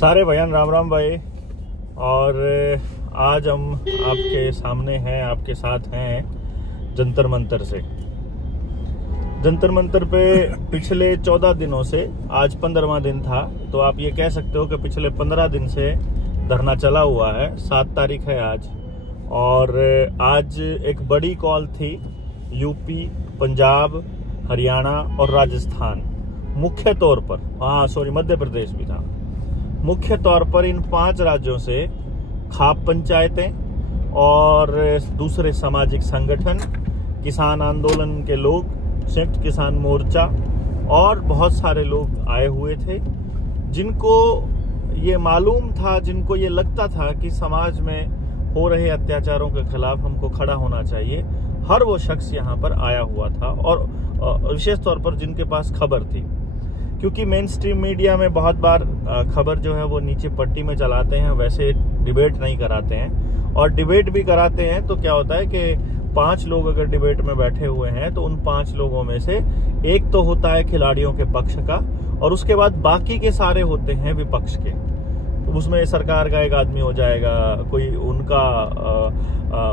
सारे भजन राम राम भाई। और आज हम आपके सामने हैं, आपके साथ हैं जंतर मंतर से। जंतर मंतर पे पिछले 14 दिनों से आज 15वां दिन था, तो आप ये कह सकते हो कि पिछले 15 दिन से धरना चला हुआ है। 7 तारीख है आज, और आज एक बड़ी कॉल थी यूपी, पंजाब, हरियाणा और राजस्थान, मुख्य तौर पर मध्य प्रदेश भी था। मुख्य तौर पर इन 5 राज्यों से खाप पंचायतें और दूसरे सामाजिक संगठन, किसान आंदोलन के लोग, संयुक्त किसान मोर्चा और बहुत सारे लोग आए हुए थे, जिनको ये मालूम था, जिनको ये लगता था कि समाज में हो रहे अत्याचारों के खिलाफ हमको खड़ा होना चाहिए। हर वो शख्स यहाँ पर आया हुआ था, और विशेष तौर पर जिनके पास खबर थी, क्योंकि मेन स्ट्रीम मीडिया में बहुत बार खबर जो है वो नीचे पट्टी में चलाते हैं, वैसे डिबेट नहीं कराते हैं। और डिबेट भी कराते हैं तो क्या होता है कि 5 लोग अगर डिबेट में बैठे हुए हैं तो उन 5 लोगों में से एक तो होता है खिलाड़ियों के पक्ष का, और उसके बाद बाकी के सारे होते हैं विपक्ष के। तो उसमें सरकार का एक आदमी हो जाएगा, कोई उनका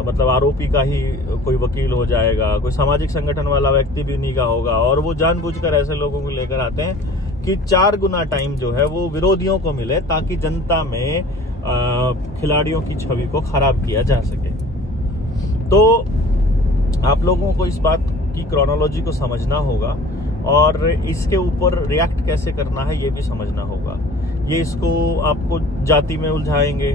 मतलब आरोपी का ही कोई वकील हो जाएगा, कोई सामाजिक संगठन वाला व्यक्ति भी उन्हीं का होगा। और वो जानबूझकर ऐसे लोगों को लेकर आते हैं कि 4 गुना टाइम जो है वो विरोधियों को मिले, ताकि जनता में खिलाड़ियों की छवि को खराब किया जा सके। तो आप लोगों को इस बात की क्रोनोलॉजी को समझना होगा, और इसके ऊपर रिएक्ट कैसे करना है ये भी समझना होगा। ये इसको आपको जाति में उलझाएंगे,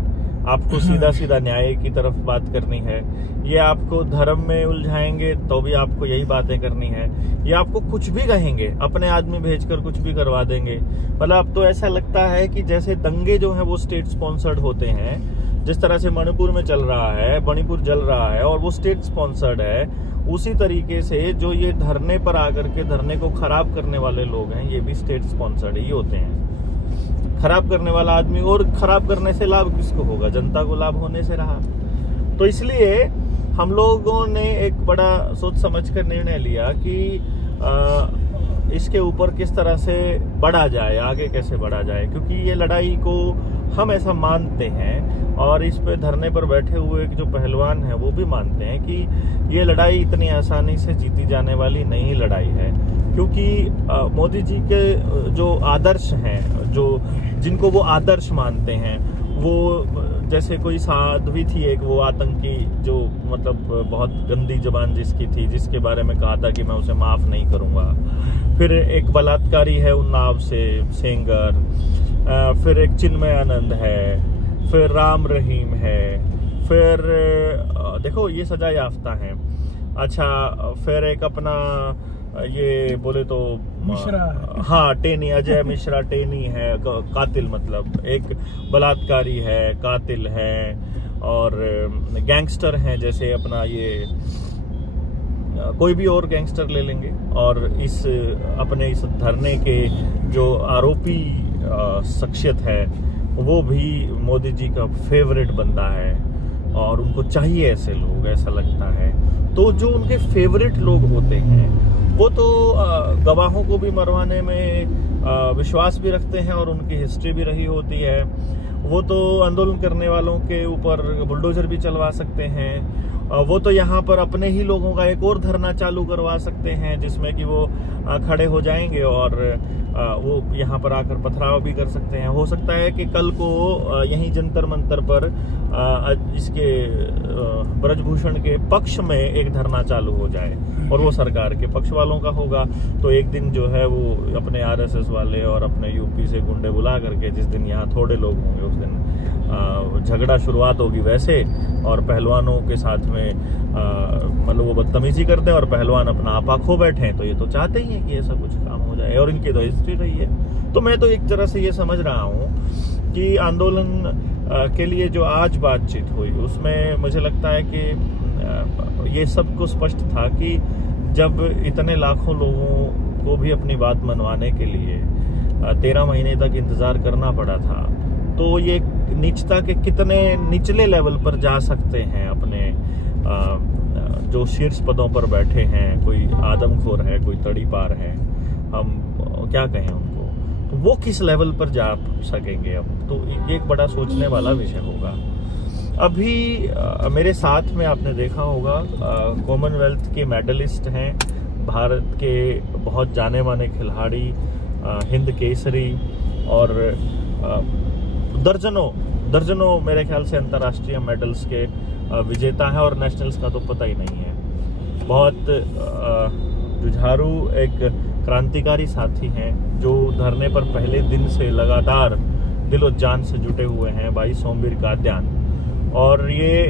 आपको सीधा सीधा न्याय की तरफ बात करनी है, ये आपको धर्म में उलझाएंगे तो भी आपको यही बातें करनी है, ये आपको कुछ भी कहेंगे, अपने आदमी भेजकर कुछ भी करवा देंगे। मतलब अब तो ऐसा लगता है कि जैसे दंगे जो हैं वो स्टेट स्पॉन्सर्ड होते हैं, जिस तरह से मणिपुर में चल रहा है, मणिपुर जल रहा है और वो स्टेट स्पॉन्सर्ड है, उसी तरीके से जो ये धरने पर आकर के धरने को खराब करने वाले लोग हैं, ये भी स्टेट स्पॉन्सर्ड ही होते हैं। खराब करने वाला आदमी, और खराब करने से लाभ किसको होगा? जनता को लाभ होने से रहा। तो इसलिए हम लोगों ने एक बड़ा सोच समझकर निर्णय लिया कि इसके ऊपर किस तरह से बढ़ा जाए, आगे कैसे बढ़ा जाए, क्योंकि ये लड़ाई को हम ऐसा मानते हैं, और इस पे धरने पर बैठे हुए जो पहलवान हैं वो भी मानते हैं कि ये लड़ाई इतनी आसानी से जीती जाने वाली नहीं लड़ाई है। क्योंकि मोदी जी के जो आदर्श हैं, जिनको वो आदर्श मानते हैं, वो जैसे कोई साध्वी थी एक, वो आतंकी जो मतलब बहुत गंदी जबान जिसकी थी, जिसके बारे में कहा था कि मैं उसे माफ नहीं करूंगा। फिर एक बलात्कारी है उन्नाव से सेंगर, फिर एक चिन्मय आनंद है, फिर राम रहीम है, फिर देखो ये सजा याफ्ता है। अच्छा, फिर एक अपना ये बोले तो मिश्रा, हाँ टेनी, अजय मिश्रा टेनी है, कातिल, मतलब एक बलात्कारी है, कातिल है, और गैंगस्टर हैं, जैसे अपना ये कोई भी और गैंगस्टर ले लेंगे। और इस अपने इस धरने के जो आरोपी शख्सियत है वो भी मोदी जी का फेवरेट बंदा है, और उनको चाहिए ऐसे लोग, ऐसा लगता है। तो जो उनके फेवरेट लोग होते हैं वो तो गवाहों को भी मरवाने में विश्वास भी रखते हैं, और उनकी हिस्ट्री भी रही होती है। वो तो आंदोलन करने वालों के ऊपर बुलडोजर भी चलवा सकते हैं। वो तो यहाँ पर अपने ही लोगों का एक और धरना चालू करवा सकते हैं, जिसमें कि वो खड़े हो जाएंगे और वो यहाँ पर आकर पथराव भी कर सकते हैं। हो सकता है कि कल को यहीं जंतर मंतर पर इसके ब्रजभूषण के पक्ष में एक धरना चालू हो जाए, और वो सरकार के पक्ष वालों का होगा। तो एक दिन जो है वो अपने आरएसएस वाले और अपने यूपी से गुंडे बुला करके, जिस दिन यहाँ थोड़े लोग होंगे उस दिन झगड़ा शुरुआत होगी वैसे, और पहलवानों के साथ में मतलब वो बदतमीजी करते हैं और पहलवान अपना आपा खो बैठे हैं। तो ये तो चाहते ही हैं कि ऐसा कुछ काम हो जाए, और इनकी तो हिस्ट्री रही है। तो मैं तो एक तरह से ये समझ रहा हूँ कि आंदोलन के लिए जो आज बातचीत हुई उसमें मुझे लगता है कि ये सबको स्पष्ट था कि जब इतने लाखों लोगों को भी अपनी बात मनवाने के लिए 13 महीने तक इंतजार करना पड़ा था, तो ये नीचता के कितने निचले लेवल पर जा सकते हैं अपने जो शीर्ष पदों पर बैठे हैं। कोई आदमखोर है, कोई तड़ीपार है, हम क्या कहें उनको। वो किस लेवल पर जा सकेंगे। अब तो ये एक बड़ा सोचने वाला विषय होगा। अभी मेरे साथ में आपने देखा होगा कॉमनवेल्थ के मेडलिस्ट हैं, भारत के बहुत जाने माने खिलाड़ी, हिंद केसरी और दर्जनों मेरे ख्याल से अंतर्राष्ट्रीय मेडल्स के विजेता है, और नेशनल्स का तो पता ही नहीं है। बहुत जुझारू एक क्रांतिकारी साथी हैं जो धरने पर पहले दिन से लगातार दिलो जान से जुटे हुए हैं, भाई सोमवीर कादियान। और ये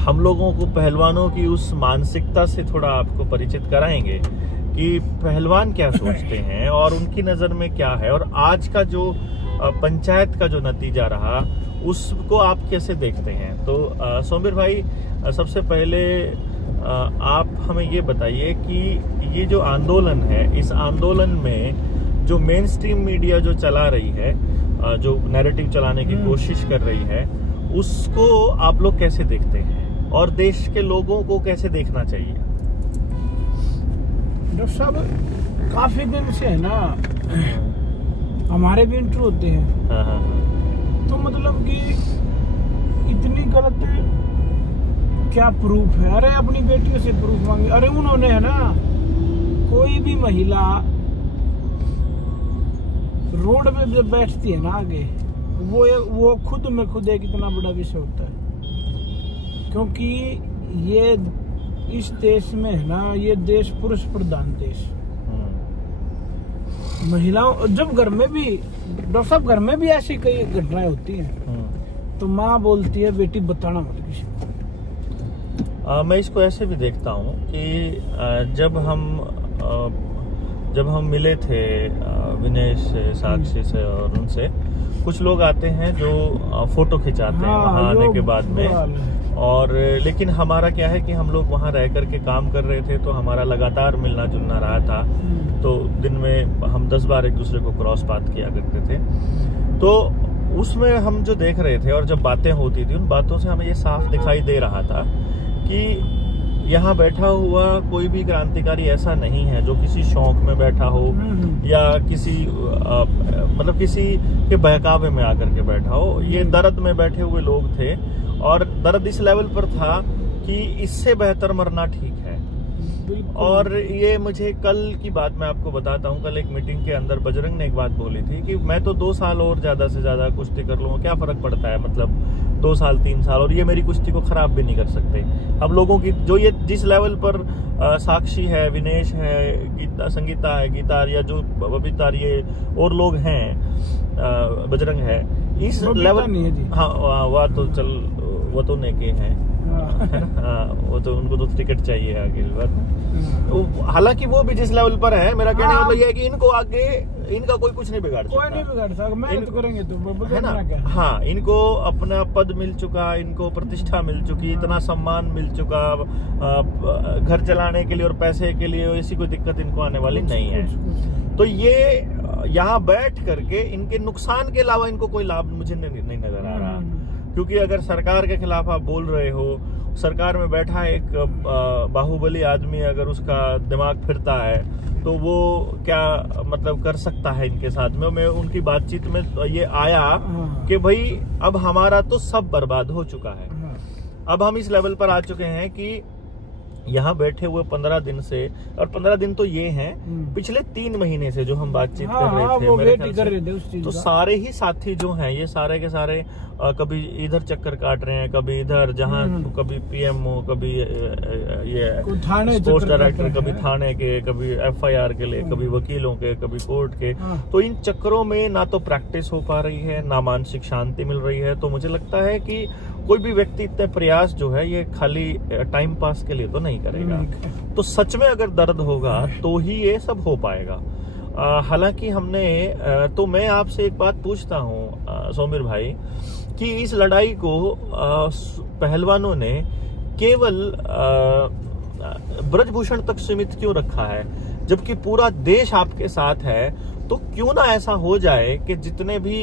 हम लोगों को पहलवानों की उस मानसिकता से थोड़ा आपको परिचित कराएंगे कि पहलवान क्या सोचते हैं और उनकी नज़र में क्या है, और आज का जो पंचायत का जो नतीजा रहा उसको आप कैसे देखते हैं। तो सोमवीर भाई, सबसे पहले आप हमें ये बताइए कि ये जो आंदोलन है, इस आंदोलन में जो मेन स्ट्रीम मीडिया जो चला रही है, जो नैरेटिव चलाने की कोशिश कर रही है, उसको आप लोग कैसे देखते हैं और देश के लोगों को कैसे देखना चाहिए? डॉक्टर साहब, काफी दिन से है ना, हमारे भी इंटरव्यू होते हैं। हाँ। तो मतलब कि इतनी गलत क्या प्रूफ है? अरे अपनी बेटियों से प्रूफ मांगे। अरे उन्होंने है ना, कोई भी महिला रोड पे जब बैठती है ना आगे, वो खुद में खुद एक इतना बड़ा विषय होता है, क्योंकि ये इस देश में है ना, ये देश पुरुष प्रधान देश। महिलाओं जब घर में भी, डॉक्टर साहब, घर में भी ऐसी कई घटनाएं होती हैं, तो माँ बोलती है बेटी बताना मत किसी को। मैं इसको ऐसे भी देखता हूँ कि जब हम मिले थे विनय से, साक्षी से, और उनसे कुछ लोग आते हैं जो फोटो खिंचाते हैं वहाँ आने के बाद में, और लेकिन हमारा क्या है कि हम लोग वहाँ रह करके काम कर रहे थे, तो हमारा लगातार मिलना जुलना रहा था। तो दिन में हम 10 बार एक दूसरे को क्रॉस बात किया करते थे। तो उसमें हम जो देख रहे थे और जब बातें होती थी, उन बातों से हमें ये साफ दिखाई दे रहा था कि यहाँ बैठा हुआ कोई भी क्रांतिकारी ऐसा नहीं है जो किसी शौक में बैठा हो या किसी मतलब किसी के बहकावे में आकर के बैठा हो। ये दर्द में बैठे हुए लोग थे, और दर्द इस लेवल पर था कि इससे बेहतर मरना ठीक है। और ये मुझे कल की बात मैं आपको बताता हूँ। कल एक मीटिंग के अंदर बजरंग ने एक बात बोली थी कि मैं तो 2 साल और ज्यादा से ज्यादा कुश्ती कर लूंगा, क्या फर्क पड़ता है, मतलब 2 साल 3 साल, और ये मेरी कुश्ती को खराब भी नहीं कर सकते। हम लोगों की जो ये जिस लेवल पर साक्षी है, विनेश है, संगीता है, गीता, या जो बबीता, ये और लोग हैं, बजरंग है, इस लेवल। हाँ, वो तो नेके हैं, वो तो उनको तो टिकट चाहिए आगे बात। हालांकि वो भी जिस लेवल पर है, मेरा कहने का मतलब ये है कि इनको आगे इनका कुछ नहीं बिगाड़ सकता। कोई नहीं बिगाड़ सकता, मेहनत करेंगे तो, है ना? हाँ, इनको अपना पद मिल चुका, इनको प्रतिष्ठा मिल चुकी, इतना सम्मान मिल चुका, घर चलाने के लिए और पैसे के लिए ऐसी कोई दिक्कत इनको आने वाली नहीं है। तो ये यहाँ बैठ करके इनके नुकसान के अलावा इनको कोई लाभ मुझे नहीं नजर आ रहा। क्योंकि अगर सरकार के खिलाफ आप बोल रहे हो, सरकार में बैठा एक बाहुबली आदमी अगर उसका दिमाग फिरता है तो वो क्या मतलब कर सकता है इनके साथ में। मैं उनकी बातचीत में ये आया कि भाई अब हमारा तो सब बर्बाद हो चुका है। अब हम इस लेवल पर आ चुके हैं कि यहाँ बैठे हुए 15 दिन से, और 15 दिन तो ये हैं, पिछले 3 महीने से जो हम बातचीत कर रहे थे, मेरे ख्याल से तो सारे ही साथी जो हैं, ये सारे के सारे कभी इधर चक्कर काट रहे हैं, कभी इधर, जहाँ कभी पीएमओ, कभी ये स्पोर्ट्स डायरेक्टर, कभी थाने के, कभी एफआईआर के लिए, कभी वकीलों के, कभी कोर्ट के। तो इन चक्करों में ना तो प्रैक्टिस हो पा रही है, ना मानसिक शांति मिल रही है। तो मुझे लगता है कि कोई भी व्यक्ति इतने प्रयास जो है ये खाली टाइम पास के लिए तो नहीं करेगा। तो सच में अगर दर्द होगा तो ही ये सब हो पाएगा। हालांकि हमने तो मैं आपसे एक बात पूछता हूँ सोमवीर भाई, कि इस लड़ाई को पहलवानों ने केवल ब्रजभूषण तक सीमित क्यों रखा है, जबकि पूरा देश आपके साथ है। तो क्यों ना ऐसा हो जाए कि जितने भी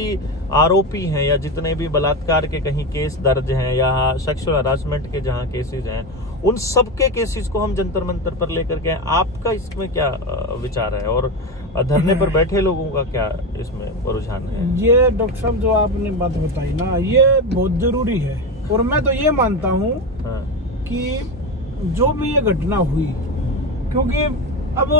आरोपी हैं या जितने भी बलात्कार के कहीं केस दर्ज हैं या सेक्सुअल हरासमेंट के जहां केसेस हैं, उन सबके केसेस को हम जंतर मंतर पर लेकर के, आपका इसमें क्या विचार है और धरने पर बैठे लोगों का क्या इसमें रुझान है? ये डॉक्टर साहब जो आपने बात बताई ना, ये बहुत जरूरी है। और मैं तो ये मानता हूँ कि जो भी ये घटना हुई, क्योंकि अब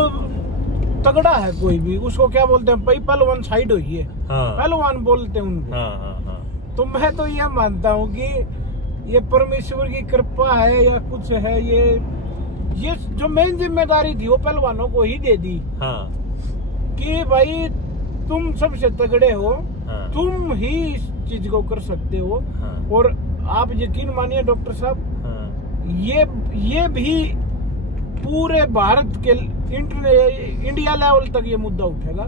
तगड़ा है कोई भी, उसको क्या बोलते हैं, पहलवान साइड हुई है, पहलवान बोलते हैं उनको। तो मैं तो ये मानता हूँ कि ये परमेश्वर की कृपा है या कुछ है, ये जो मेन जिम्मेदारी थी वो पहलवानों को ही दे दी कि भाई तुम सबसे तगड़े हो, तुम ही इस चीज को कर सकते हो। और आप यकीन मानिए डॉक्टर साहब, ये भी पूरे भारत के इंडिया लेवल तक ये मुद्दा उठेगा।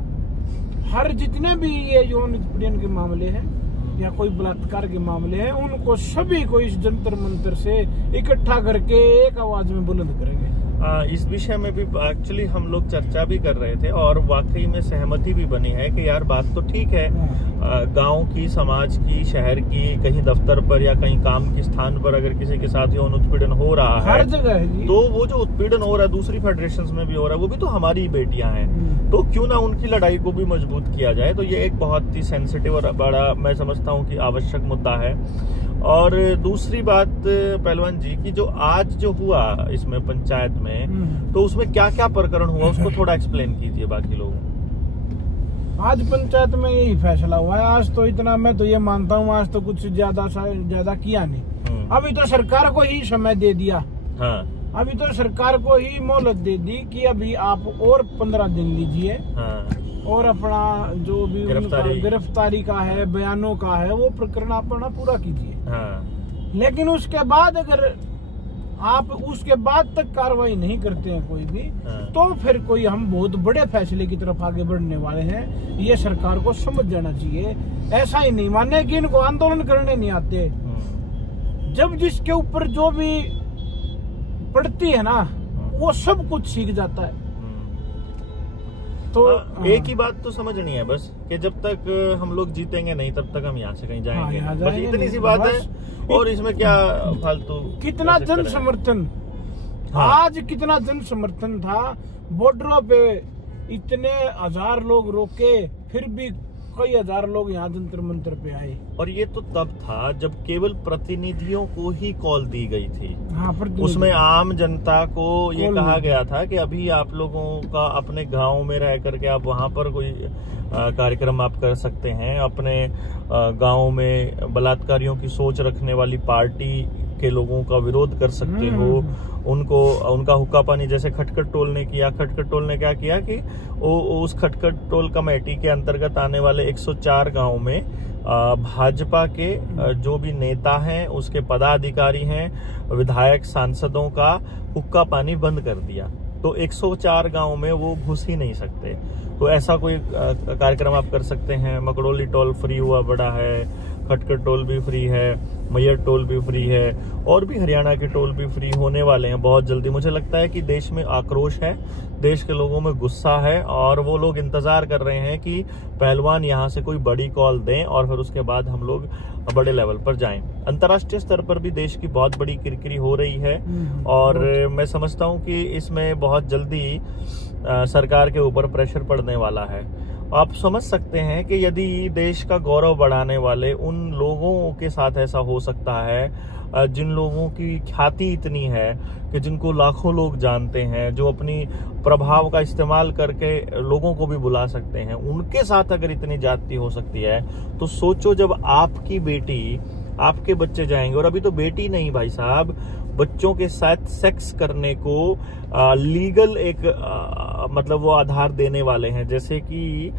हर जितने भी ये यौन उत्पीड़न के मामले हैं या कोई बलात्कार के मामले हैं, उनको सभी को इस जंतर मंतर से इकट्ठा करके एक आवाज में बुलंद करेंगे। इस विषय में भी एक्चुअली हम लोग चर्चा भी कर रहे थे और वाकई में सहमति भी बनी है कि यार बात तो ठीक है, गांव की, समाज की, शहर की, कहीं दफ्तर पर या कहीं काम के स्थान पर अगर किसी के साथ यौन उत्पीड़न हो रहा है, हर जगह है, तो वो जो उत्पीड़न हो रहा है दूसरी फेडरेशंस में भी हो रहा है, वो भी तो हमारी ही बेटियां हैं, तो क्यों ना उनकी लड़ाई को भी मजबूत किया जाए। तो ये एक बहुत ही सेंसिटिव और बड़ा, मैं समझता हूँ कि आवश्यक मुद्दा है। और दूसरी बात पहलवान जी की, जो आज जो हुआ इसमें पंचायत में, तो उसमें क्या क्या प्रकरण हुआ उसको थोड़ा एक्सप्लेन कीजिए बाकी लोगों। आज पंचायत में यही फैसला हुआ है। आज तो इतना, मैं तो ये मानता हूँ, आज तो कुछ ज्यादा किया नहीं। अभी तो सरकार को ही समय दे दिया। अभी तो सरकार को ही मोहलत दे दी कि अभी आप और 15 दिन लीजिए और अपना जो भी गिरफ्तारी का है, बयानों का है, वो प्रकरण अपना पूरा कीजिए। लेकिन उसके बाद अगर आप उसके बाद तक कार्रवाई नहीं करते हैं कोई भी, तो फिर कोई हम बहुत बड़े फैसले की तरफ आगे बढ़ने वाले हैं। ये सरकार को समझ जाना चाहिए। ऐसा ही नहीं माने कि इनको आंदोलन करने नहीं आते। जब जिसके ऊपर जो भी पड़ती है ना, वो सब कुछ सीख जाता है। तो एक ही बात तो समझनी है बस, कि जब तक हम लोग जीतेंगे नहीं तब तक हम यहाँ से कहीं जाएंगे, बस इतनी सी बात है। और इसमें क्या फालतू, कितना जन समर्थन, आज कितना जन समर्थन था, बॉर्डरों पे इतने हजार लोग रोके, फिर भी कई हजार लोग यहाँ जंतर मंतर पे आए। और ये तो तब था जब केवल प्रतिनिधियों को ही कॉल दी गई थी। उसमें आम जनता को ये कहा गया था कि अभी आप लोगों का अपने गांव में रह करके आप वहां पर कोई कार्यक्रम आप कर सकते हैं, अपने गांव में बलात्कारियों की सोच रखने वाली पार्टी के लोगों का विरोध कर सकते हो, उनको उनका हुक्का पानी, जैसे खटखट टोल ने किया। खटखट टोल ने क्या किया कि उस खटखट टोल कमेटी के अंतर्गत आने वाले 104 गांव में भाजपा के जो भी नेता हैं, उसके पदाधिकारी हैं, विधायक, सांसदों का हुक्का पानी बंद कर दिया। तो 104 गांव में वो घुस ही नहीं सकते। तो ऐसा कोई कार्यक्रम आप कर सकते हैं। मकड़ोली टोल फ्री हुआ बड़ा है, खटखट टोल भी फ्री है, मैयर टोल भी फ्री है, और भी हरियाणा के टोल भी फ्री होने वाले हैं बहुत जल्दी। मुझे लगता है कि देश में आक्रोश है, देश के लोगों में गुस्सा है, और वो लोग इंतजार कर रहे हैं कि पहलवान यहाँ से कोई बड़ी कॉल दें और फिर उसके बाद हम लोग बड़े लेवल पर जाएं। अंतर्राष्ट्रीय स्तर पर भी देश की बहुत बड़ी किरकिरी हो रही है, और मैं समझता हूँ कि इसमें बहुत जल्दी सरकार के ऊपर प्रेशर पड़ने वाला है। आप समझ सकते हैं कि यदि देश का गौरव बढ़ाने वाले उन लोगों के साथ ऐसा हो सकता है, जिन लोगों की ख्याति इतनी है कि जिनको लाखों लोग जानते हैं, जो अपनी प्रभाव का इस्तेमाल करके लोगों को भी बुला सकते हैं, उनके साथ अगर इतनी ज्यादती हो सकती है, तो सोचो जब आपकी बेटी, आपके बच्चे जाएंगे। और अभी तो बेटी नहीं भाई साहब, बच्चों के साथ सेक्स करने को लीगल एक मतलब वो आधार देने वाले हैं। जैसे कि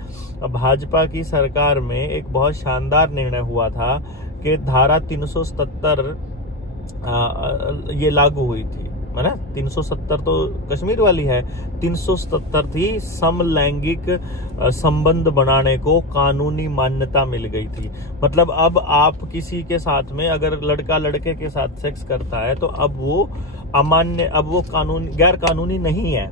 भाजपा की सरकार में एक बहुत शानदार निर्णय हुआ था कि धारा 377 ये लागू हुई थी, है ना। 370 तो कश्मीर वाली है, 377 थी, समलैंगिक संबंध बनाने को कानूनी मान्यता मिल गई थी। मतलब अब आप किसी के साथ में अगर लड़का लड़के के साथ सेक्स करता है तो अब वो अमान्य, अब वो कानून गैर कानूनी नहीं है।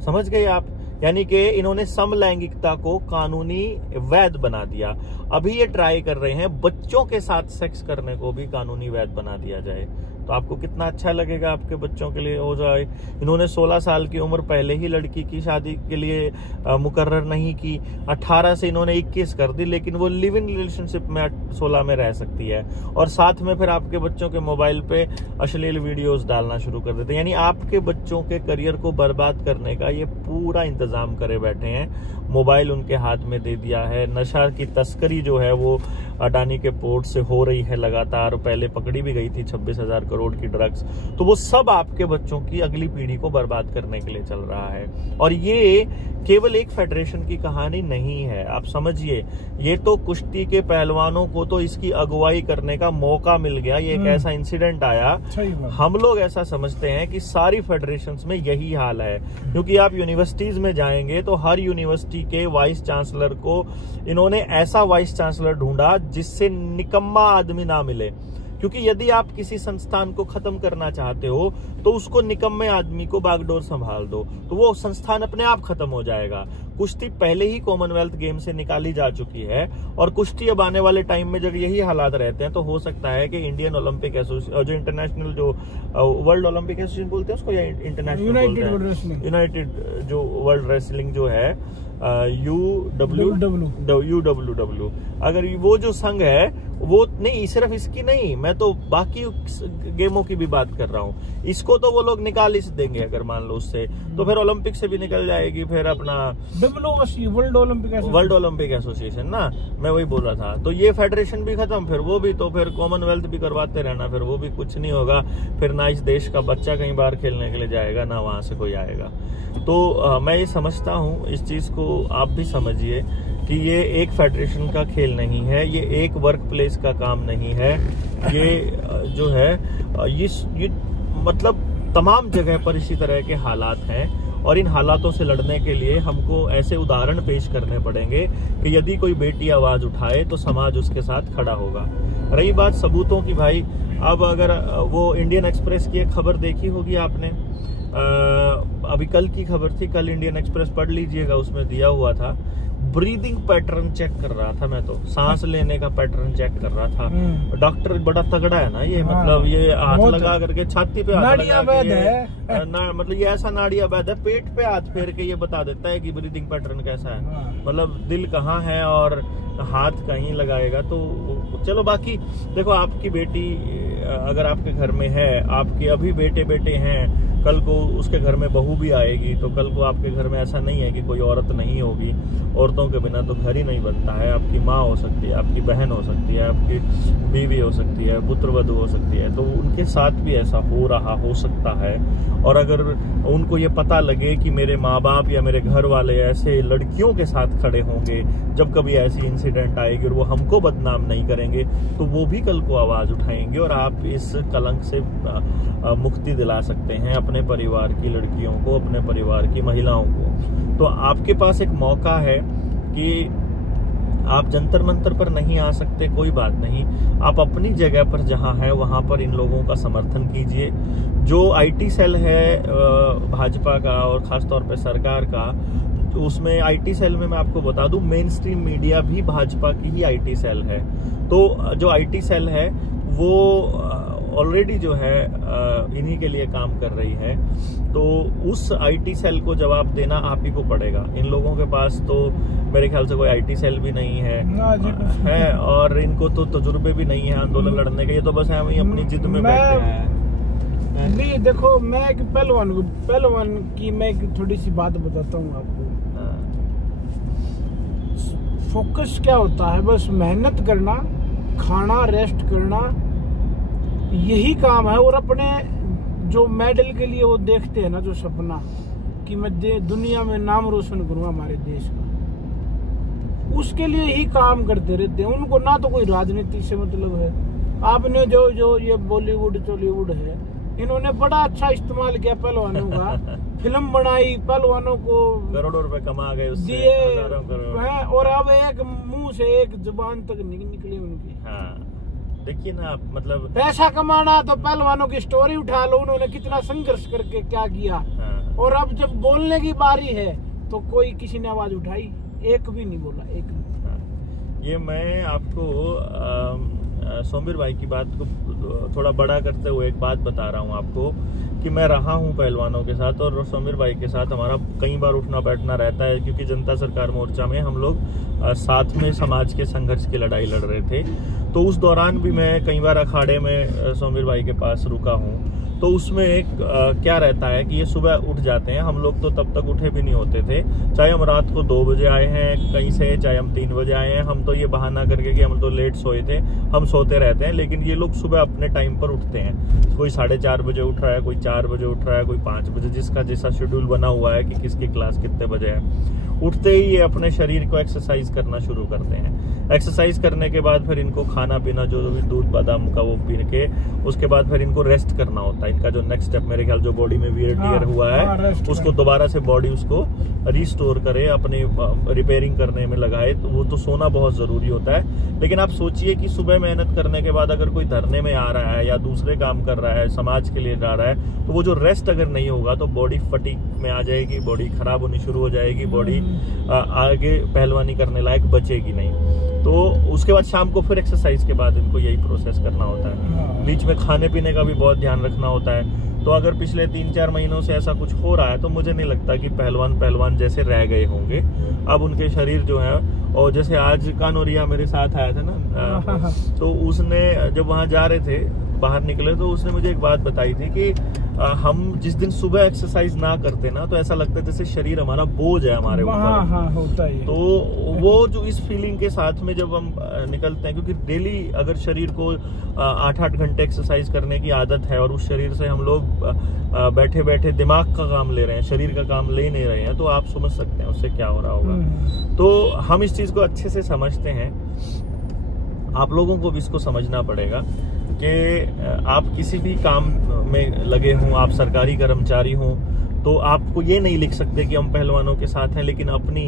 समझ गए आप? यानी कि इन्होंने समलैंगिकता को कानूनी वैध बना दिया। अभी ये ट्राई कर रहे हैं बच्चों के साथ सेक्स करने को भी कानूनी वैध बना दिया जाए, तो आपको कितना अच्छा लगेगा, आपके बच्चों के लिए हो जाए। इन्होंने 16 साल की उम्र पहले ही लड़की की शादी के लिए मुकर्रर नहीं की, 18 से इन्होंने 21 कर दी, लेकिन वो लिव इन रिलेशनशिप में 16 में रह सकती है। और साथ में फिर आपके बच्चों के मोबाइल पे अश्लील वीडियोस डालना शुरू कर देते हैं। यानी आपके बच्चों के करियर को बर्बाद करने का ये पूरा इंतजाम करे बैठे हैं। मोबाइल उनके हाथ में दे दिया है। नशा की तस्करी जो है वो अडानी के पोर्ट से हो रही है लगातार, पहले पकड़ी भी गई थी 26,000 करोड़ की ड्रग्स। तो वो सब आपके बच्चों की अगली पीढ़ी को बर्बाद करने के लिए चल रहा है। और ये केवल एक फेडरेशन की कहानी नहीं है, आप समझिए, ये तो कुश्ती के पहलवानों को तो इसकी अगुवाई करने का मौका मिल गया। ये एक ऐसा इंसिडेंट आया, हम लोग ऐसा समझते हैं कि सारी फेडरेशंस में यही हाल है, क्योंकि आप यूनिवर्सिटीज में जाएंगे तो हर यूनिवर्सिटी के वाइस चांसलर को इन्होंने ऐसा वाइस चांसलर ढूंढा जिससे निकम्मा आदमी ना मिले, क्योंकि यदि आप किसी संस्थान को खत्म करना चाहते हो तो उसको निकम्मे आदमी को बागडोर संभाल दो, तो वो संस्थान अपने आप खत्म हो जाएगा। कुश्ती पहले ही कॉमनवेल्थ गेम से निकाली जा चुकी है, और कुश्ती अब आने वाले टाइम में जब यही हालात रहते हैं तो हो सकता है कि इंडियन ओलंपिक एसोसिएशन, जो इंटरनेशनल जो वर्ल्ड ओलंपिक एसोसिएशन बोलते हैं उसको, या इंटरनेशनल यूनाइटेड जो वर्ल्ड रेसलिंग जो है UWW, अगर वो जो संघ है वो नहीं, सिर्फ इसकी नहीं, मैं तो बाकी गेमों की भी बात कर रहा हूँ, इसको तो वो लोग निकाल ही देंगे अगर मान लो उससे, तो फिर ओलंपिक से भी निकल जाएगी, फिर अपना वर्ल्ड ओलंपिक एसोसिएशन ना, मैं वही बोल रहा था। तो ये फेडरेशन भी खत्म, फिर वो भी, तो फिर कॉमनवेल्थ भी करवाते रहना, फिर वो भी कुछ नहीं होगा, फिर ना इस देश का बच्चा कहीं बाहर खेलने के लिए जाएगा, ना वहां से कोई आएगा। तो मैं ये समझता हूँ, इस चीज को आप भी समझिए कि ये एक फेडरेशन का खेल नहीं है, ये एक वर्क प्लेस का काम नहीं है, ये जो है ये मतलब तमाम जगह पर इसी तरह के हालात हैं, और इन हालातों से लड़ने के लिए हमको ऐसे उदाहरण पेश करने पड़ेंगे कि यदि कोई बेटी आवाज उठाए तो समाज उसके साथ खड़ा होगा। रही बात सबूतों की, भाई अब अगर वो इंडियन एक्सप्रेस की एक खबर देखी होगी आपने, अभी कल की खबर थी, कल इंडियन एक्सप्रेस पढ़ लीजिएगा, उसमें दिया हुआ था ब्रीदिंग पैटर्न चेक कर रहा था, मैं तो सांस लेने का पैटर्न चेक कर रहा था। डॉक्टर बड़ा तगड़ा है ना ये, मतलब ये हाथ लगा करके छाती पे हाथ लगा के मतलब ये ऐसा नाड़िया वैद है, पेट पे हाथ फेर के ये बता देता है कि ब्रीदिंग पैटर्न कैसा है, मतलब दिल कहाँ है और हाथ कहीं लगाएगा। तो चलो, बाकी देखो, आपकी बेटी अगर आपके घर में है, आपके अभी बेटे हैं, कल को उसके घर में बहू भी आएगी, तो कल को आपके घर में ऐसा नहीं है कि कोई औरत नहीं होगी। औरतों के बिना तो घर ही नहीं बनता है। आपकी माँ हो सकती है, आपकी बहन हो सकती है, आपकी बीवी हो सकती है, पुत्रवधू हो सकती है, तो उनके साथ भी ऐसा हो सकता है। और अगर उनको ये पता लगे कि मेरे माँ बाप या मेरे घर वाले ऐसे लड़कियों के साथ खड़े होंगे जब कभी ऐसी इंसिडेंट आएगी और वो हमको बदनाम नहीं करेंगे, तो वो भी कल को आवाज उठाएंगे और आप इस कलंक से मुक्ति दिला सकते हैं अपने परिवार की लड़कियों को, अपने परिवार की महिलाओं को। तो आपके पास एक मौका है कि आप जंतर मंतर पर नहीं आ सकते, कोई बात नहीं, आप अपनी जगह पर जहां है वहां पर इन लोगों का समर्थन कीजिए। जो आईटी सेल है भाजपा का और खासतौर पे सरकार का, तो उसमें आईटी सेल में मैं आपको बता दूं, मेन स्ट्रीम मीडिया भी भाजपा की ही आईटी सेल है। तो जो आईटी सेल है वो ऑलरेडी जो है इन्हीं के लिए काम कर रही है। तो उस आईटी सेल को जवाब देना आप ही को पड़ेगा। इन लोगों के पास तो मेरे ख्याल से कोई आईटी सेल भी नहीं है और इनको तो तजुर्बे भी नहीं है आंदोलन लड़ने के। ये तो बस है वही अपनी जिद में बैठे हैं। नहीं, देखो, मैं एक पहलवान की मैं एक थोड़ी सी बात बताता हूँ आपको। फोकस क्या होता है? बस मेहनत करना, खाना, रेस्ट करना, यही काम है। और अपने जो मेडल के लिए वो देखते हैं ना, जो सपना कि मैं दुनिया में नाम रोशन करूंगा हमारे देश का, उसके लिए ही काम करते रहते हैं। उनको ना तो कोई राजनीति से मतलब है। आपने जो ये बॉलीवुड टॉलीवुड है, इन्होंने बड़ा अच्छा इस्तेमाल किया पहलवानों का। फिल्म बनाई, पहलवानों को करोड़ों रुपए कमा गए उससे, दिए, और अब एक मुंह से एक जुबान तक निकली उनकी। देखिए ना आप, मतलब पैसा कमाना तो पहलवानों की स्टोरी उठा लो, उन्होंने कितना संघर्ष करके क्या किया। और अब जब बोलने की बारी है तो कोई किसी ने आवाज उठाई? एक भी नहीं बोला, एक भी। ये मैं आपको सोमिर भाई की बात को थोड़ा बड़ा करते हुए एक बात बता रहा हूँ आपको कि मैं रहा हूँ पहलवानों के साथ और सोमिर भाई के साथ हमारा कई बार उठना बैठना रहता है, क्योंकि जनता सरकार मोर्चा में हम लोग साथ में समाज के संघर्ष की लड़ाई लड़ रहे थे। तो उस दौरान भी मैं कई बार अखाड़े में सोमिर भाई के पास रुका हूँ। तो उसमें एक क्या रहता है कि ये सुबह उठ जाते हैं, हम लोग तो तब तक उठे भी नहीं होते थे, चाहे हम रात को 2 बजे आए हैं कहीं से, चाहे हम 3 बजे आए हैं, हम तो ये बहाना करके कि हम तो लेट सोए थे, हम सोते रहते हैं। लेकिन ये लोग सुबह अपने टाइम पर उठते हैं, कोई 4:30 बजे उठ रहा है, कोई 4 बजे उठ रहा है, कोई 5 बजे, जिसका जैसा शेड्यूल बना हुआ है कि किसकी क्लास कितने बजे है। उठते ही ये अपने शरीर को एक्सरसाइज करना शुरू करते हैं। एक्सरसाइज करने के बाद फिर इनको खाना पीना जो भी दूध बादाम का वो पी के उसके बाद फिर इनको रेस्ट करना होता है। इनका जो नेक्स्ट स्टेप मेरे ख्याल जो बॉडी में वियर टियर हुआ है उसको दोबारा से बॉडी उसको रिस्टोर करे, अपने रिपेयरिंग करने में लगाए। तो वो तो सोना बहुत जरूरी होता है। लेकिन आप सोचिए कि सुबह मेहनत करने के बाद अगर कोई धरने में आ रहा है या दूसरे काम कर रहा है, समाज के लिए जा रहा है, तो वो जो रेस्ट अगर नहीं होगा तो बॉडी फटीग में आ जाएगी, बॉडी खराब होनी शुरू हो जाएगी, बॉडी आगे पहलवानी करने लायक बचेगी नहीं। तो उसके बाद शाम को फिर एक्सरसाइज के बाद इनको यही प्रोसेस करना होता है। बीच में खाने पीने का भी बहुत ध्यान रखना होता है। तो अगर पिछले 3-4 महीनों से ऐसा कुछ हो रहा है तो मुझे नहीं लगता कि पहलवान जैसे रह गए होंगे। अब उनके शरीर जो है, और जैसे आज कानोरिया मेरे साथ आया था ना, तो उसने जब वहां जा रहे थे बाहर निकले तो उसने मुझे एक बात बताई थी कि हम जिस दिन सुबह एक्सरसाइज ना करते ना तो ऐसा लगता है जैसे शरीर हमारा बोझ है हमारे ऊपर। होता है। तो वो जो इस फीलिंग के साथ में जब हम निकलते हैं, क्योंकि डेली अगर शरीर को 8-8 घंटे एक्सरसाइज करने की आदत है और उस शरीर से हम लोग बैठे बैठे दिमाग का काम ले रहे हैं, शरीर का काम ले नहीं रहे हैं, तो आप समझ सकते हैं उससे क्या हो रहा होगा। तो हम इस चीज को अच्छे से समझते हैं। आप लोगों को भी इसको समझना पड़ेगा कि आप किसी भी काम में लगे हों, आप सरकारी कर्मचारी हों, तो आपको ये नहीं लिख सकते कि हम पहलवानों के साथ हैं, लेकिन अपनी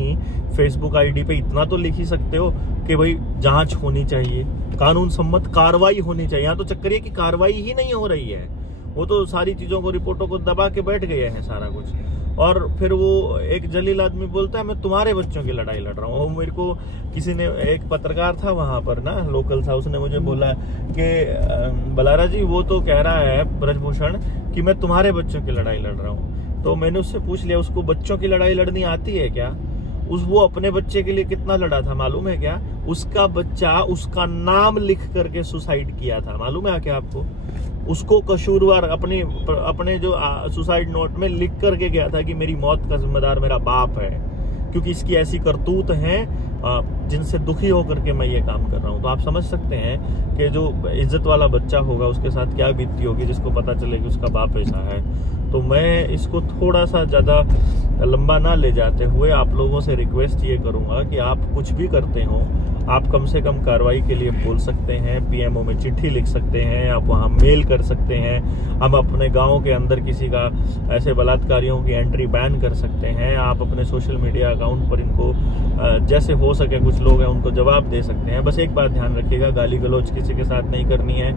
फेसबुक आईडी पे इतना तो लिख ही सकते हो कि भाई जांच होनी चाहिए, कानून सम्मत कार्रवाई होनी चाहिए। यहाँ तो चक्कर ये कि कार्रवाई ही नहीं हो रही है, वो तो सारी चीजों को, रिपोर्टों को दबा के बैठ गए हैं सारा कुछ। और फिर वो एक जलील आदमी बोलता है मैं तुम्हारे बच्चों की लड़ाई लड़ रहा हूँ। मेरे को किसी ने, एक पत्रकार था वहां पर ना, लोकल था, उसने मुझे बोला कि बलारा जी वो तो कह रहा है ब्रजभूषण कि मैं तुम्हारे बच्चों की लड़ाई लड़ रहा हूँ। तो मैंने उससे पूछ लिया उसको बच्चों की लड़ाई लड़नी आती है क्या? वो अपने बच्चे के लिए कितना लड़ा था मालूम है क्या? उसका बच्चा उसका नाम लिख करके सुसाइड किया था, मालूम है क्या आपको? उसको कसूरवार अपने जो सुसाइड नोट में लिख करके गया था कि मेरी मौत का जिम्मेदार मेरा बाप है, क्योंकि इसकी ऐसी करतूत है जिनसे दुखी होकर के मैं ये काम कर रहा हूँ। तो आप समझ सकते हैं कि जो इज्जत वाला बच्चा होगा उसके साथ क्या बीतती होगी जिसको पता चले कि उसका बाप ऐसा है। तो मैं इसको थोड़ा सा ज्यादा लंबा ना ले जाते हुए आप लोगों से रिक्वेस्ट ये करूंगा कि आप कुछ भी करते हो, आप कम से कम कार्रवाई के लिए बोल सकते हैं, पीएमओ में चिट्ठी लिख सकते हैं, आप वहां मेल कर सकते हैं, हम अपने गांव के अंदर किसी का ऐसे बलात्कारियों की एंट्री बैन कर सकते हैं, आप अपने सोशल मीडिया अकाउंट पर इनको जैसे हो सके, कुछ लोग हैं उनको जवाब दे सकते हैं। बस एक बात ध्यान रखिएगा, गाली गलौज किसी के साथ नहीं करनी है,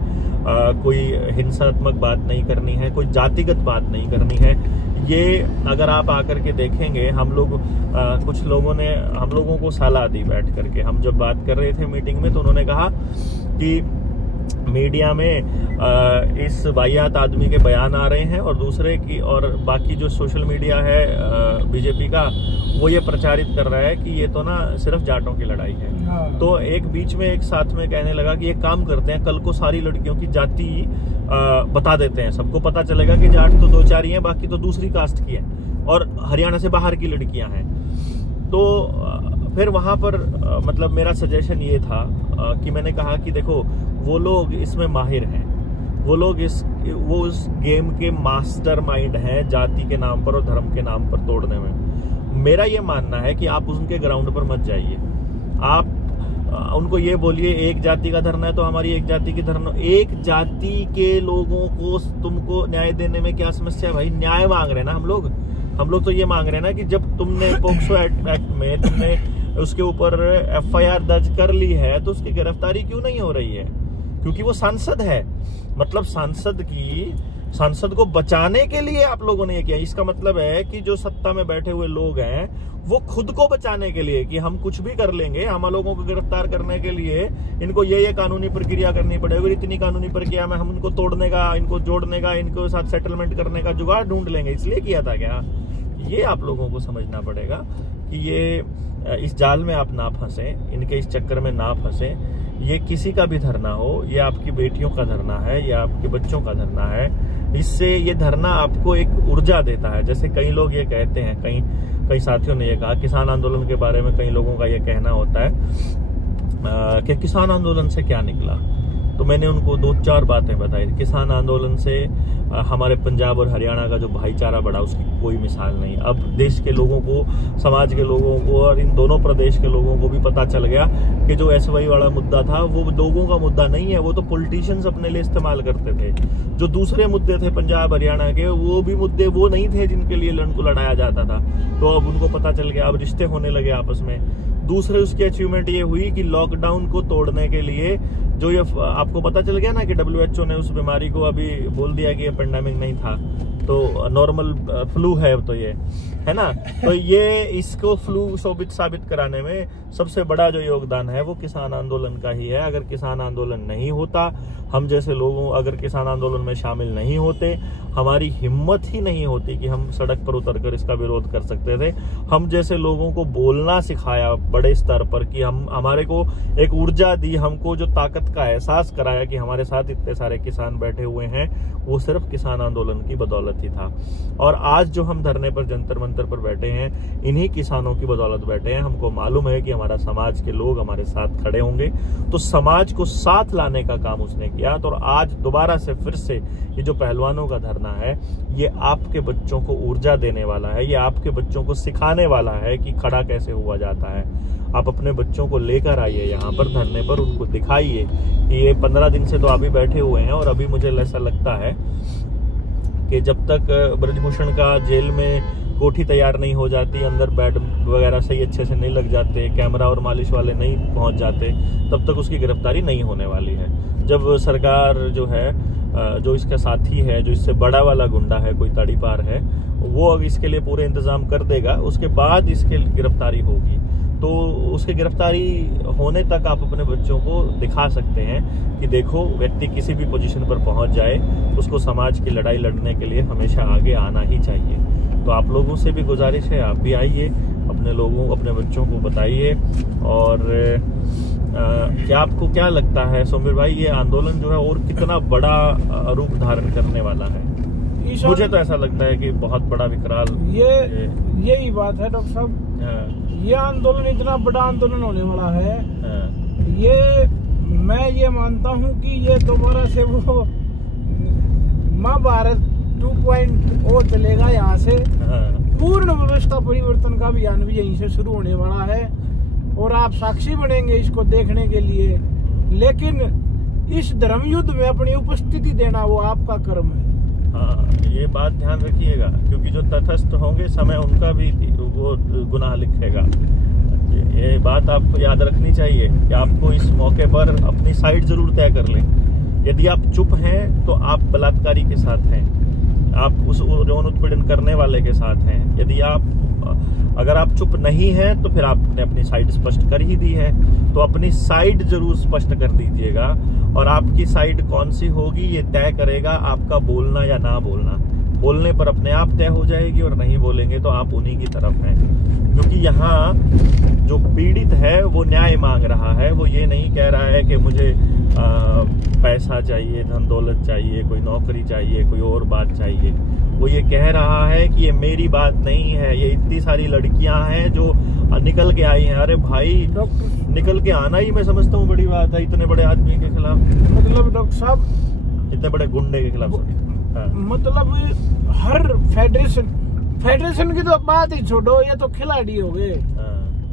कोई हिंसात्मक बात नहीं करनी है, कोई जातिगत बात नहीं करनी है। ये अगर आप आकर के देखेंगे, हम लोग कुछ लोगों ने हम लोगों को सलाह दी बैठ करके, हम जब बात कर रहे थे मीटिंग में तो उन्होंने कहा कि मीडिया में इस वाहियात आदमी के बयान आ रहे हैं और दूसरे की, और बाकी जो सोशल मीडिया है बीजेपी का, वो ये प्रचारित कर रहा है कि ये तो ना सिर्फ जाटों की लड़ाई है। तो एक बीच में एक साथ में कहने लगा कि एक काम करते हैं, कल को सारी लड़कियों की जाति बता देते हैं, सबको पता चलेगा कि जाट तो 2-4 ही हैं, बाकी तो दूसरी कास्ट की हैं और हरियाणा से बाहर की लड़कियां हैं। तो फिर वहां पर मतलब मेरा सजेशन ये था कि मैंने कहा कि देखो वो लोग इसमें माहिर हैं, वो लोग वो उस गेम के मास्टरमाइंड हैं, जाति के नाम पर और धर्म के नाम पर तोड़ने में। मेरा ये मानना है कि आप उनके ग्राउंड पर मत जाइए, आप उनको ये बोलिए एक जाति का धरना है तो हमारी एक जाति की धरना। एक जाति के लोगों को तुमको न्याय देने में क्या समस्या है भाई? न्याय मांग रहे हैं ना हम लोग तो ये मांग रहे हैं ना कि जब तुमने पोक्सो एक्ट में तुमने उसके ऊपर एफआईआर दर्ज कर ली है तो उसकी गिरफ्तारी क्यों नहीं हो रही है? क्योंकि वो सांसद है। मतलब सांसद की सांसद को बचाने के लिए आप लोगों ने ये किया। इसका मतलब है कि जो सत्ता में बैठे हुए लोग हैं वो खुद को बचाने के लिए कि हम कुछ भी कर लेंगे, हम लोगों को गिरफ्तार करने के लिए इनको ये कानूनी प्रक्रिया करनी पड़ेगी, इतनी कानूनी प्रक्रिया में हम उनको तोड़ने का, इनको जोड़ने का, इनको साथ सेटलमेंट करने का जुगाड़ ढूंढ लेंगे, इसलिए किया था क्या? ये आप लोगों को समझना पड़ेगा कि ये इस जाल में आप ना फंसे, इनके इस चक्कर में ना फंसे। ये किसी का भी धरना हो, ये आपकी बेटियों का धरना है, ये आपके बच्चों का धरना है। इससे ये धरना आपको एक ऊर्जा देता है। जैसे कई लोग ये कहते हैं, कई साथियों ने ये कहा, किसान आंदोलन के बारे में कई लोगों का ये कहना होता है कि किसान आंदोलन से क्या निकला। तो मैंने उनको 2-4 बातें बताई। किसान आंदोलन से हमारे पंजाब और हरियाणा का जो भाईचारा बढ़ा, उसकी कोई मिसाल नहीं। अब देश के लोगों को, समाज के लोगों को और इन दोनों प्रदेश के लोगों को भी पता चल गया कि जो SY वाला मुद्दा था वो लोगों का मुद्दा नहीं है, वो तो पॉलिटिशियंस अपने लिए इस्तेमाल करते थे। जो दूसरे मुद्दे थे पंजाब हरियाणा के, वो भी मुद्दे वो नहीं थे जिनके लिए उनको लड़ाया जाता था। तो अब उनको पता चल गया, अब रिश्ते होने लगे आपस में। दूसरे उसकी अचीवमेंट ये हुई कि लॉकडाउन को तोड़ने के लिए जो ये आपको पता चल गया ना कि WHO ने उस बीमारी को अभी बोल दिया कि ये पेंडेमिक नहीं था, तो नॉर्मल फ्लू है, तो ये है ना। तो ये इसको फ्लू साबित कराने में सबसे बड़ा जो योगदान है वो किसान आंदोलन का ही है। अगर किसान आंदोलन नहीं होता, हम जैसे लोगों अगर किसान आंदोलन में शामिल नहीं होते, हमारी हिम्मत ही नहीं होती कि हम सड़क पर उतरकर इसका विरोध कर सकते थे। हम जैसे लोगों को बोलना सिखाया बड़े स्तर पर कि हमारे को एक ऊर्जा दी, हमको जो ताकत का एहसास कराया कि हमारे साथ इतने सारे किसान बैठे हुए हैं, वो सिर्फ किसान आंदोलन की बदौलत ही था। और आज जो हम धरने पर, जंतर मंतर पर बैठे हैं, इन्हीं किसानों की बदौलत बैठे हैं। हमको मालूम है कि हमारा समाज के लोग हमारे साथ खड़े होंगे, तो समाज को साथ लाने का काम उसने किया। तो आज दोबारा से फिर से ये जो पहलवानों का धरना है, ये आपके बच्चों को ऊर्जा देने वाला है, ये आपके बच्चों को सिखाने वाला है कि खड़ा कैसे हुआ जाता है। आप अपने बच्चों को लेकर आइए यहाँ पर धरने पर, उनको दिखाइए कि ये 15 दिन से तो अभी बैठे हुए हैं और अभी मुझे ऐसा लगता है कि जब तक ब्रजभूषण का जेल में कोठी तैयार नहीं हो जाती, अंदर बेड वगैरह सही अच्छे से नहीं लग जाते, कैमरा और मालिश वाले नहीं पहुंच जाते, तब तक उसकी गिरफ्तारी नहीं होने वाली है। जब सरकार जो है, जो इसका साथी है, जो इससे बड़ा वाला गुंडा है, कोई तड़ीपार है, वो अब इसके लिए पूरे इंतजाम कर देगा, उसके बाद इसके गिरफ्तारी होगी। तो उसकी गिरफ्तारी होने तक आप अपने बच्चों को दिखा सकते हैं कि देखो, व्यक्ति किसी भी पोजीशन पर पहुंच जाए, उसको समाज की लड़ाई लड़ने के लिए हमेशा आगे आना ही चाहिए। तो आप लोगों से भी गुजारिश है, आप भी आइए, अपने लोगों, अपने बच्चों को बताइए। और क्या आपको क्या लगता है सोमिर भाई, ये आंदोलन जो है और कितना बड़ा रूप धारण करने वाला है? मुझे तो ऐसा लगता है कि बहुत बड़ा विकराल यही बात है डॉक्टर साहब। ये आंदोलन इतना बड़ा आंदोलन होने वाला है, ये मैं ये मानता हूँ कि ये दोबारा से वो महाभारत 2.0 चलेगा। यहाँ से पूर्ण व्यवस्था परिवर्तन का अभियान भी यहीं से शुरू होने वाला है और आप साक्षी बनेंगे इसको देखने के लिए। लेकिन इस धर्म युद्ध में अपनी उपस्थिति देना वो आपका कर्म है। हाँ, ये बात ध्यान रखिएगा, क्योंकि जो तटस्थ होंगे समय उनका भी वो गुनाह लिखेगा। ये बात आपको याद रखनी चाहिए कि आपको इस मौके पर अपनी साइड जरूर तय कर लें। यदि आप चुप हैं तो आप बलात्कारी के साथ हैं, आप उस यौन उत्पीड़न करने वाले के साथ हैं। यदि अगर आप चुप नहीं हैं तो फिर आपने अपनी साइड स्पष्ट कर ही दी है, तो अपनी साइड जरूर स्पष्ट कर दीजिएगा। और आपकी साइड कौन सी होगी ये तय करेगा आपका बोलना या ना बोलना। बोलने पर अपने आप तय हो जाएगी और नहीं बोलेंगे तो आप उन्हीं की तरफ हैं। क्योंकि यहाँ जो पीड़ित है वो न्याय मांग रहा है, वो ये नहीं कह रहा है कि मुझे पैसा चाहिए, धन दौलत चाहिए, कोई नौकरी चाहिए, कोई और बात चाहिए। वो ये कह रहा है कि ये मेरी बात नहीं है, ये इतनी सारी लड़कियां हैं जो निकल के आई हैं। अरे भाई, निकल के आना ही मैं समझता हूँ बड़ी बात है, इतने बड़े आदमी के खिलाफ, मतलब डॉक्टर साहब, इतने बड़े गुंडे के खिलाफ। मतलब हर फेडरेशन की तो बात ही छोड़ो, ये तो खिलाड़ी हो गए।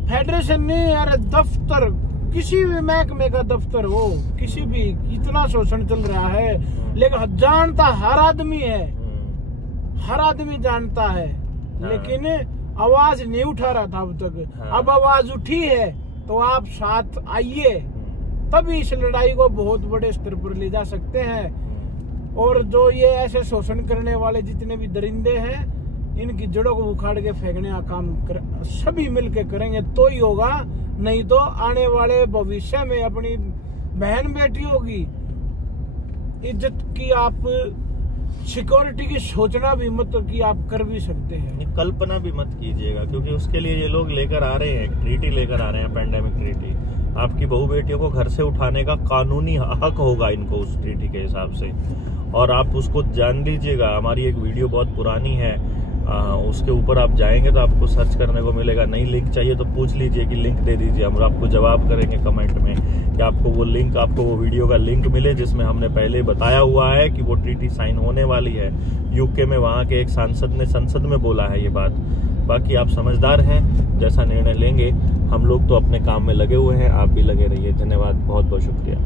फेडरेशन नहीं, अरे दफ्तर, किसी भी महकमे का दफ्तर हो, किसी भी, इतना शोषण चल रहा है। लेकिन जानता हर आदमी है, हर आदमी जानता है, लेकिन आवाज नहीं उठा रहा था अब तक। अब आवाज उठी है तो आप साथ आइए, तभी इस लड़ाई को बहुत बड़े स्तर पर ले जा सकते हैं। और जो ये ऐसे शोषण करने वाले जितने भी दरिंदे हैं, इनकी जड़ों को उखाड़ के फेंकने का काम सभी मिलके करेंगे तो ही होगा, नहीं तो आने वाले भविष्य में अपनी बहन बेटियों की इज्जत की आप सिक्योरिटी की सोचना भी मत कि आप कर भी सकते हैं, कल्पना भी मत कीजिएगा, क्योंकि उसके लिए ये लोग लेकर आ रहे हैं, ट्रीटी लेकर आ रहे हैं, पेंडेमिक ट्रीटी। आपकी बहू बेटियों को घर से उठाने का कानूनी हक होगा इनको उस ट्रीटी के हिसाब से, और आप उसको जान लीजिएगा। हमारी एक वीडियो बहुत पुरानी है, उसके ऊपर आप जाएंगे तो आपको सर्च करने को मिलेगा। नहीं लिंक चाहिए तो पूछ लीजिए कि लिंक दे दीजिए, हम आपको जवाब करेंगे कमेंट में कि आपको वो लिंक, आपको वो वीडियो का लिंक मिले जिसमें हमने पहले बताया हुआ है कि वो ट्रीटी साइन होने वाली है। यूके में वहाँ के एक सांसद ने संसद में बोला है ये बात। बाकी आप समझदार हैं, जैसा निर्णय लेंगे। हम लोग तो अपने काम में लगे हुए हैं, आप भी लगे रहिए। धन्यवाद, बहुत बहुत शुक्रिया।